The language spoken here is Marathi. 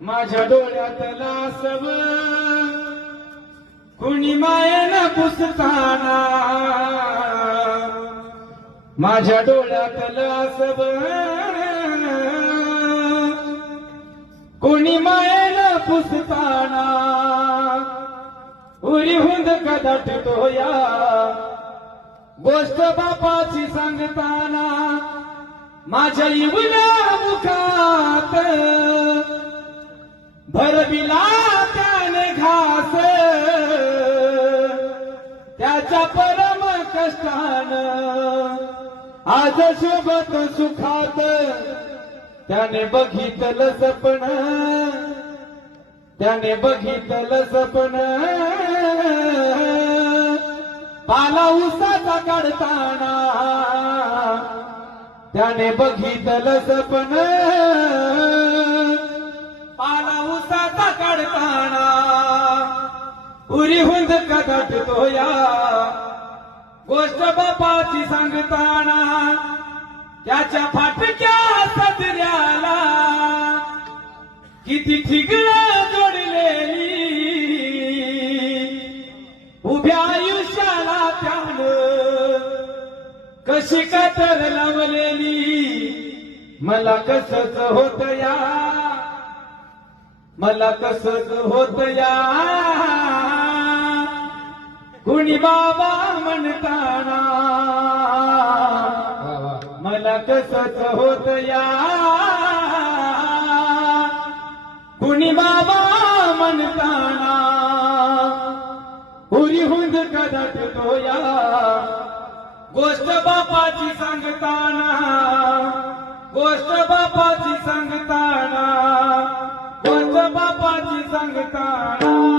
माझ्या डोळ्यातला सब कुणी मायेनं पुसताना, माझ्या डोळ्यातला सब कुणी मायेनं पुसताना, उरी हुंद कदाटतो या गोष्ट बापाची सांगताना, माझ्या इवल्या मुखात भरविला त्याने घास, त्याच्या परम कष्टानं आज सोबत सुखात त्याने बघितलं सपन, त्याने बघितलं सपन, पाला उसाचा काढताना त्याने बघितलं सपन, पाला उसाचा काढताना उरी हुंद कदाटतो या गोष्ट बापाची सांगताना, त्याच्या फाटक्या सदऱ्याला किती ठिगळं जोडलेली, उभ्या आयुष्याला त्यानं कशी कातर लावलेली, मला कसच होत या, मला कसच होत या, कुणी बाबा म्हणताना, मला कसच होत या, कुणी बाबा म्हणताना, उरी हुंद कदाटतो या गोष्ट बापाची सांगताना, गोष्ट बापाची सांगताना, गोष्ट बापाची सांगताना.